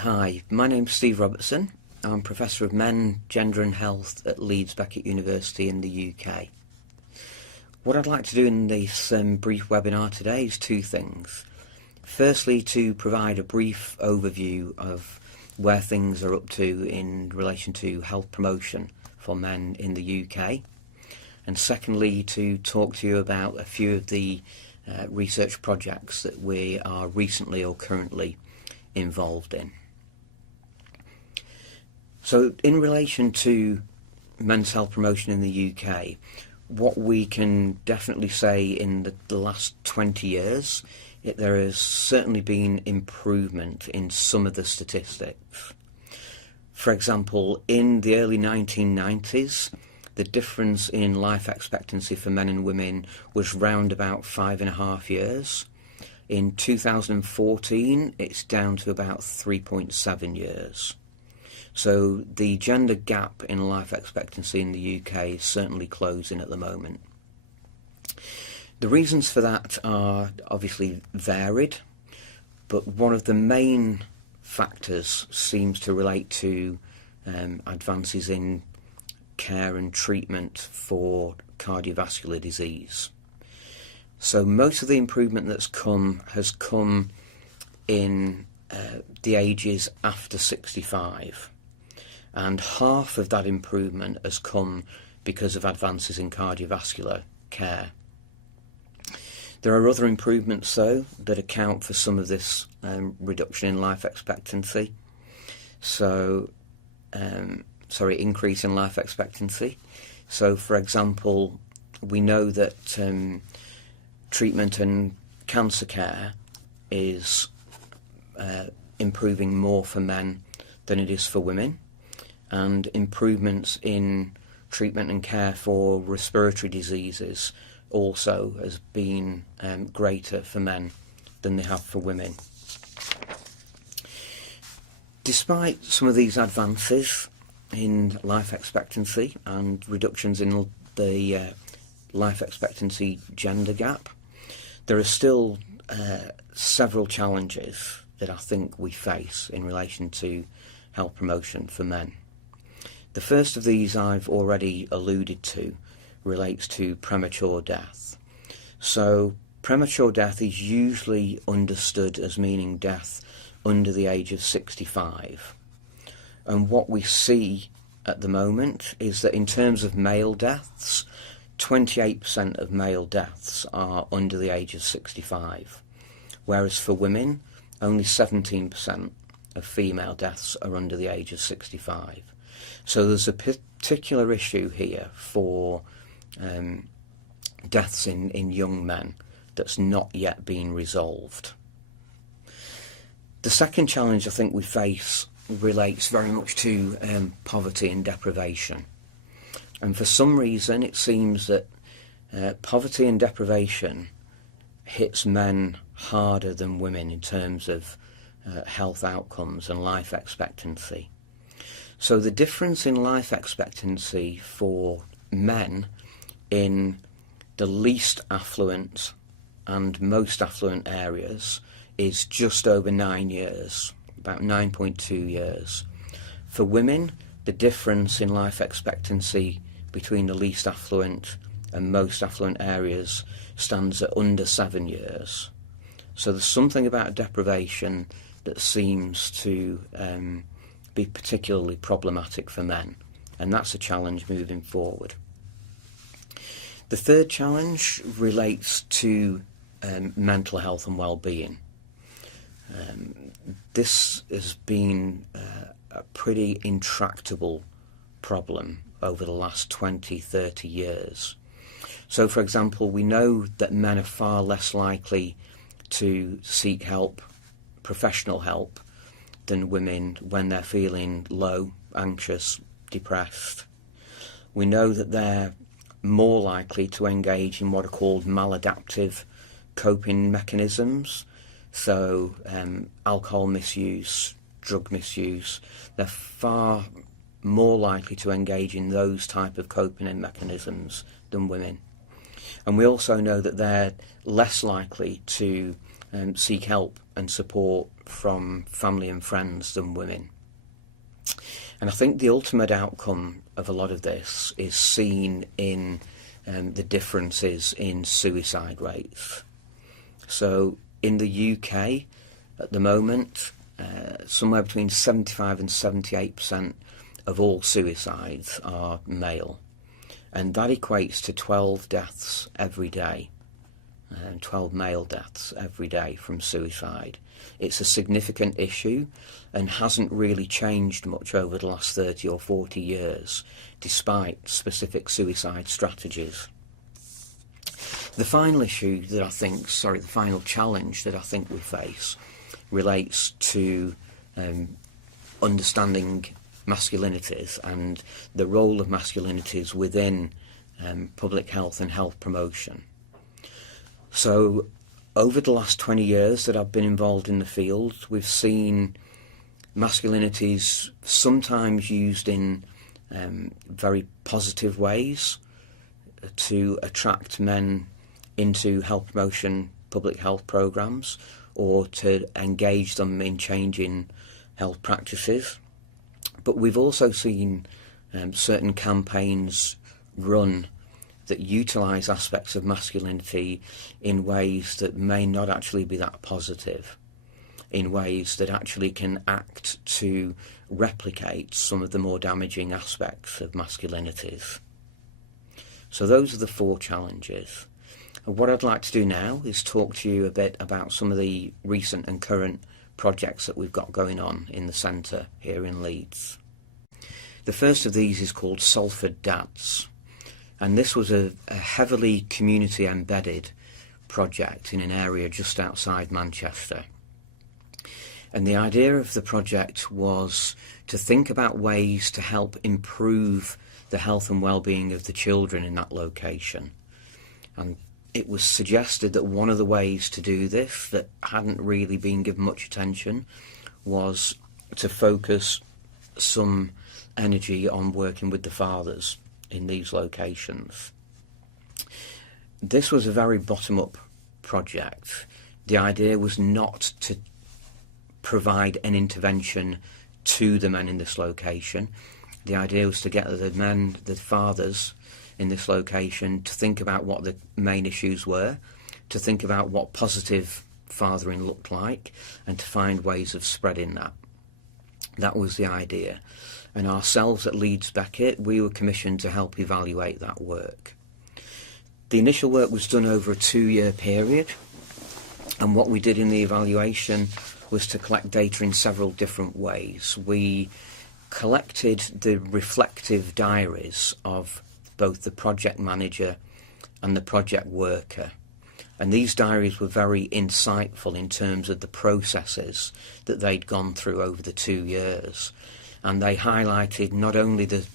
Hi, my name's Steve Robertson. I'm Professor of Men, Gender and Health at Leeds Beckett University in the UK. What I'd like to do in this brief webinar today is two things. Firstly, to provide a brief overview of where things are up to in relation to health promotion for men in the UK. And secondly, to talk to you about a few of the research projects that we are recently or currently involved in. So in relation to men's health promotion in the UK, what we can definitely say in the last 20 years, there has certainly been improvement in some of the statistics. For example, in the early 1990s, the difference in life expectancy for men and women was round about 5.5 years. In 2014, it's down to about 3.7 years. So the gender gap in life expectancy in the UK is certainly closing at the moment. The reasons for that are obviously varied, but one of the main factors seems to relate to advances in care and treatment for cardiovascular disease. So most of the improvement has come in the ages after 65. And half of that improvement has come because of advances in cardiovascular care. There are other improvements, though, that account for some of this reduction in life expectancy. Increase in life expectancy. So, for example, we know that treatment and cancer care is improving more for men than it is for women. And improvements in treatment and care for respiratory diseases also has been greater for men than they have for women. Despite some of these advances in life expectancy and reductions in the life expectancy gender gap, there are still several challenges that I think we face in relation to health promotion for men. The first of these I've already alluded to relates to premature death. So premature death is usually understood as meaning death under the age of 65. And what we see at the moment is that in terms of male deaths, 28% of male deaths are under the age of 65, whereas for women, only 17% of female deaths are under the age of 65. So there's a particular issue here for deaths in young men that's not yet been resolved. The second challenge I think we face relates very much to poverty and deprivation. And for some reason it seems that poverty and deprivation hits men harder than women in terms of health outcomes and life expectancy. So the difference in life expectancy for men in the least affluent and most affluent areas is just over 9 years, about 9.2 years. For women, the difference in life expectancy between the least affluent and most affluent areas stands at under 7 years. So there's something about deprivation that seems to be particularly problematic for men, and that's a challenge moving forward. The third challenge relates to mental health and well-being. This has been a pretty intractable problem over the last 20-30 years. So, for example, we know that men are far less likely to seek help, professional help, than women when they're feeling low, anxious, depressed. We know that they're more likely to engage in what are called maladaptive coping mechanisms, so alcohol misuse, drug misuse. They're far more likely to engage in those type of coping mechanisms than women. And we also know that they're less likely to seek help and support from family and friends than women. And I think the ultimate outcome of a lot of this is seen in the differences in suicide rates. So in the UK at the moment, somewhere between 75 and 78% of all suicides are male, and that equates to 12 deaths every day, 12 male deaths every day from suicide. It's a significant issue and hasn't really changed much over the last 30 or 40 years, despite specific suicide strategies. The final issue that the final challenge that I think we face relates to understanding masculinities and the role of masculinities within public health and health promotion. So over the last 20 years that I've been involved in the field, we've seen masculinities sometimes used in very positive ways to attract men into health promotion public health programs, or to engage them in changing health practices. But we've also seen certain campaigns run that utilise aspects of masculinity in ways that may not actually be that positive, in ways that actually can act to replicate some of the more damaging aspects of masculinities. So those are the 4 challenges. And what I'd like to do now is talk to you a bit about some of the recent and current projects that we've got going on in the centre here in Leeds. The first of these is called Salford Dance, and this was a heavily community embedded project in an area just outside Manchester. And the idea of the project was to think about ways to help improve the health and well-being of the children in that location. And it was suggested that one of the ways to do this that hadn't really been given much attention was to focus some energy on working with the fathers in these locations. This was a very bottom-up project. The idea was not to provide an intervention to the men in this location. The idea was to get the fathers in this location to think about what the main issues were, to think about what positive fathering looked like, and to find ways of spreading that. That was the idea. And ourselves at Leeds Beckett, we were commissioned to help evaluate that work. The initial work was done over a 2-year period, and what we did in the evaluation was to collect data in several different ways. We collected the reflective diaries of both the project manager and the project worker. And these diaries were very insightful in terms of the processes that they'd gone through over the 2 years. And they highlighted not only the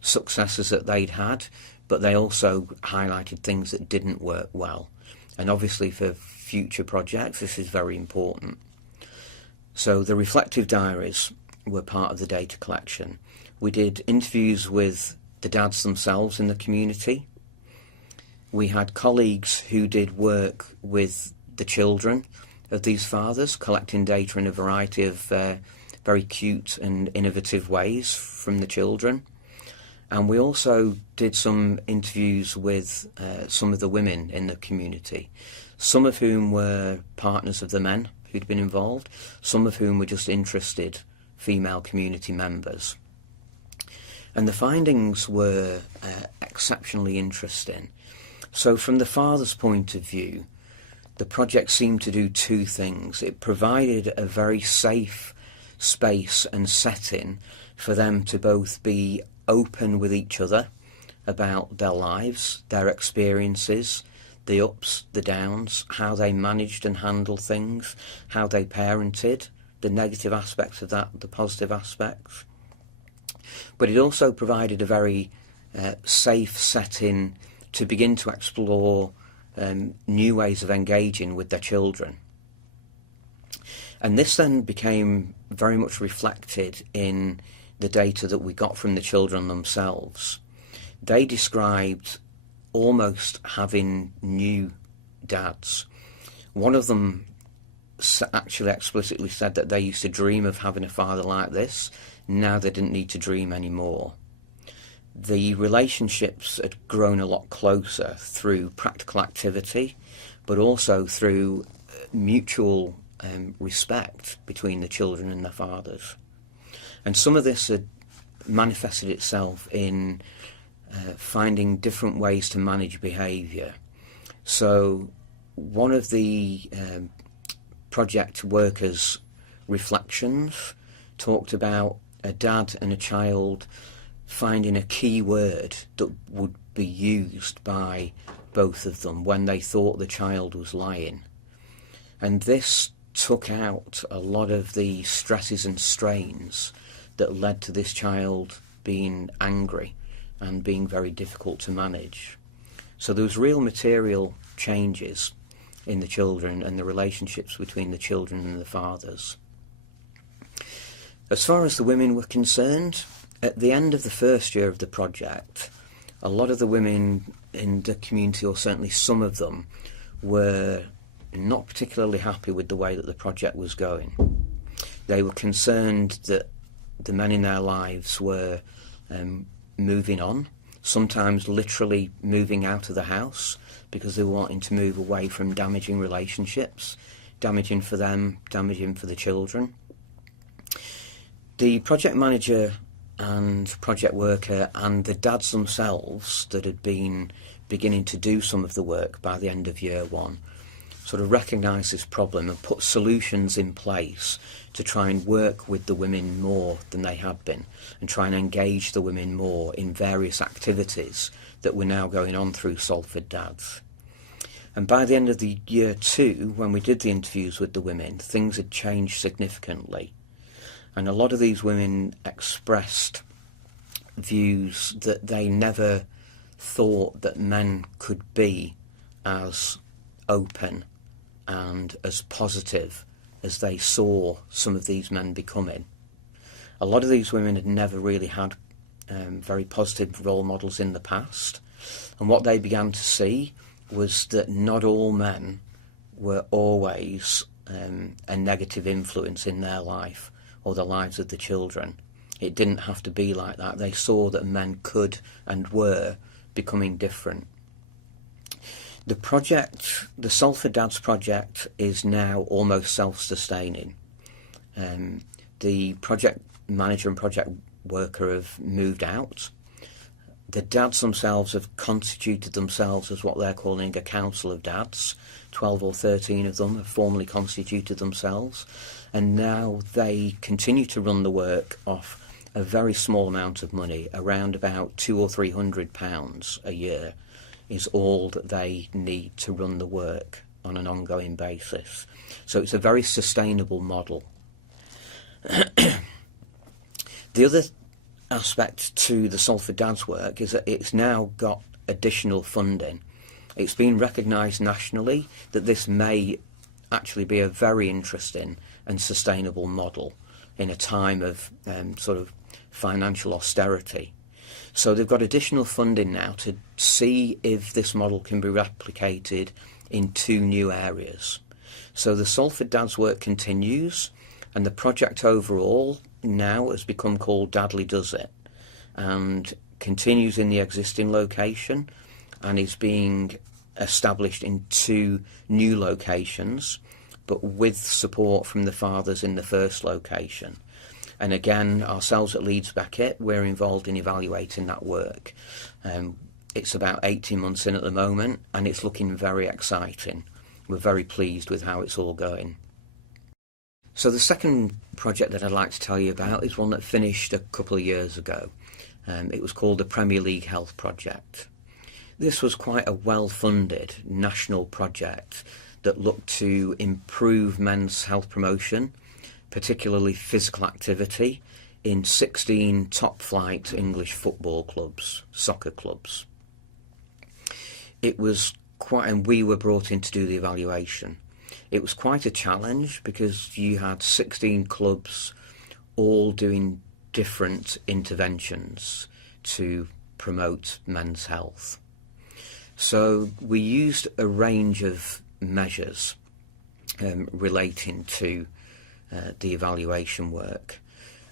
successes that they'd had, but they also highlighted things that didn't work well. And obviously for future projects, this is very important. So the reflective diaries were part of the data collection. We did interviews with the dads themselves in the community. We had colleagues who did work with the children of these fathers, collecting data in a variety of very cute and innovative ways from the children. And we also did some interviews with some of the women in the community, some of whom were partners of the men who'd been involved, some of whom were just interested female community members. And the findings were exceptionally interesting. So from the father's point of view, the project seemed to do 2 things. It provided a very safe space and setting for them to both be open with each other about their lives, their experiences, the ups, the downs, how they managed and handled things, how they parented, the negative aspects of that, the positive aspects. But it also provided a very safe setting to begin to explore new ways of engaging with their children. And this then became very much reflected in the data that we got from the children themselves. They described almost having new dads. One of them actually explicitly said that they used to dream of having a father like this. Now they didn't need to dream anymore. The relationships had grown a lot closer through practical activity, but also through mutual respect between the children and their fathers. And some of this had manifested itself in finding different ways to manage behaviour. So one of the project workers' reflections talked about a dad and a child finding a key word that would be used by both of them when they thought the child was lying. And this took out a lot of the stresses and strains that led to this child being angry and being very difficult to manage. So there was real material changes in the children and the relationships between the children and the fathers. As far as the women were concerned, at the end of the first year of the project, a lot of the women in the community, or certainly some of them, were not particularly happy with the way that the project was going. They were concerned that the men in their lives were moving on, sometimes literally moving out of the house because they were wanting to move away from damaging relationships, damaging for them, damaging for the children. The project manager and project worker and the dads themselves that had been beginning to do some of the work by the end of year one sort of recognised this problem and put solutions in place to try and work with the women more than they had been and try and engage the women more in various activities that were now going on through Salford Dance. And by the end of the year two, when we did the interviews with the women, things had changed significantly. And a lot of these women expressed views that they never thought that men could be as open and as positive as they saw some of these men becoming. A lot of these women had never really had very positive role models in the past, and what they began to see was that not all men were always a negative influence in their life or the lives of the children. It didn't have to be like that. They saw that men could and were becoming different. The project, the Salford Dance project, is now almost self-sustaining. The project manager and project worker have moved out. The dads themselves have constituted themselves as what they're calling a council of dads. 12 or 13 of them have formally constituted themselves, and now they continue to run the work off a very small amount of money, around about £200 or £300 a year is all that they need to run the work on an ongoing basis. So it's a very sustainable model. The other aspect to the Salford Dance work is that it's now got additional funding. It's been recognised nationally that this may actually be a very interesting and sustainable model in a time of sort of financial austerity. So they've got additional funding now to see if this model can be replicated in 2 new areas. So the Salford Dance work continues, and the project overall now has become called Dadley Does It, and continues in the existing location and is being established in 2 new locations, but with support from the fathers in the first location. And again, ourselves at Leeds Beckett, we're involved in evaluating that work. It's about 18 months in at the moment, and it's looking very exciting. We're very pleased with how it's all going. So the second project that I'd like to tell you about is one that finished a couple of years ago. It was called the Premier League Health Project. This was quite a well-funded national project that looked to improve men's health promotion, particularly physical activity, in 16 top-flight English football clubs, soccer clubs. It was quite, and we were brought in to do the evaluation. It was quite a challenge because you had 16 clubs all doing different interventions to promote men's health. So we used a range of measures. relating to the evaluation work.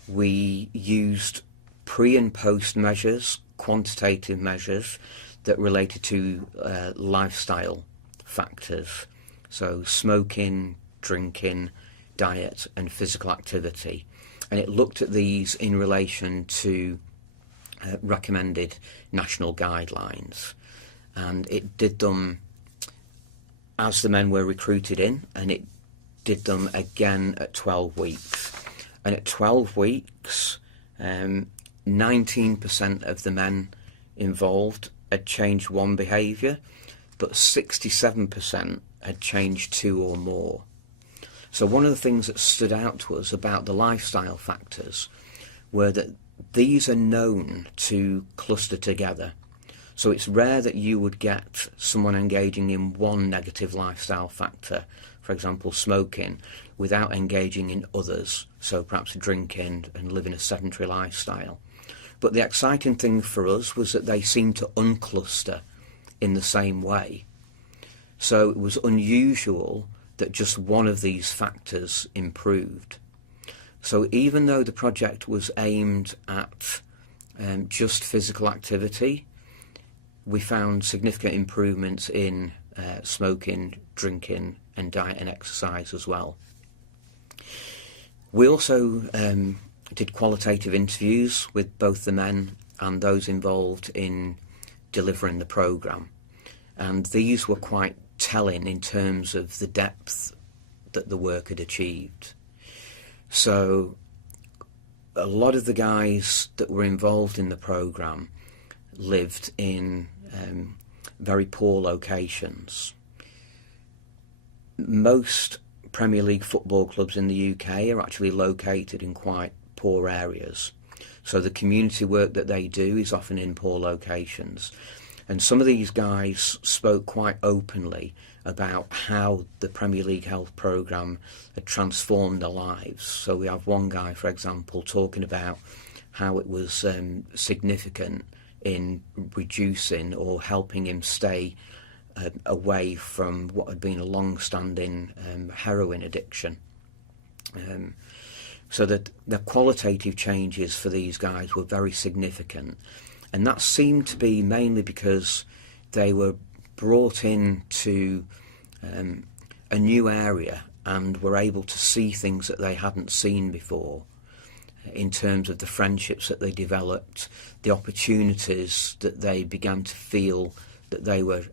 We used pre and post measures, quantitative measures that related to lifestyle factors, so smoking, drinking, diet and physical activity, and it looked at these in relation to recommended national guidelines, and it did them as the men were recruited in, and it did them again at 12 weeks. And at 12 weeks, 19% of the men involved had changed one behaviour, but 67% had changed two or more. So one of the things that stood out to us about the lifestyle factors were that these are known to cluster together. So it's rare that you would get someone engaging in one negative lifestyle factor, for example smoking, without engaging in others, so perhaps drinking and living a sedentary lifestyle. But the exciting thing for us was that they seemed to uncluster in the same way. So it was unusual that just one of these factors improved. So even though the project was aimed at just physical activity, we found significant improvements in smoking, drinking and diet and exercise as well. We also did qualitative interviews with both the men and those involved in delivering the programme, and these were quite telling in terms of the depth that the work had achieved. So a lot of the guys that were involved in the programme lived in very poor locations. Most Premier League football clubs in the UK are actually located in quite poor areas. So the community work that they do is often in poor locations. And some of these guys spoke quite openly about how the Premier League Health Programme had transformed their lives. So we have one guy, for example, talking about how it was significant in reducing or helping him stay away from what had been a long-standing heroin addiction. So that the qualitative changes for these guys were very significant, and that seemed to be mainly because they were brought into a new area and were able to see things that they hadn't seen before, in terms of the friendships that they developed, the opportunities that they began to feel that they were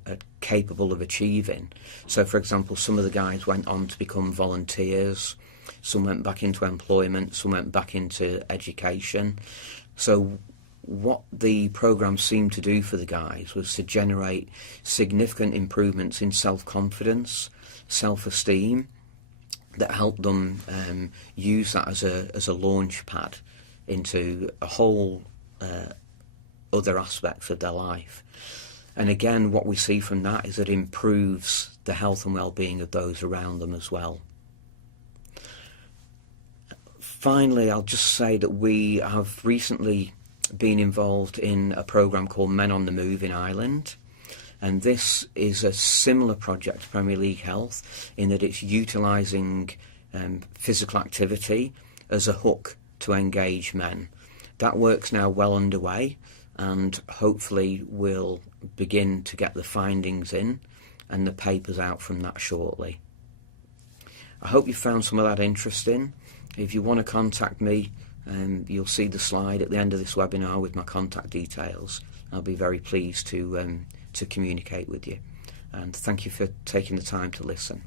capable of achieving. So, for example, some of the guys went on to become volunteers, some went back into employment, some went back into education. So what the programme seemed to do for the guys was to generate significant improvements in self-confidence, self-esteem, that helped them use that as a launch pad into a whole other aspects of their life. And again, what we see from that is that it improves the health and well-being of those around them as well. Finally, I'll just say that we have recently been involved in a programme called Men on the Movein Island. And this is a similar project to Premier League Health in that it's utilising physical activity as a hook to engage men. That work's now well underway, and hopefully we'll begin to get the findings in and the papers out from that shortly. I hope you found some of that interesting. If you want to contact me, you'll see the slide at the end of this webinar with my contact details. I'll be very pleased to communicate with you, and thank you for taking the time to listen.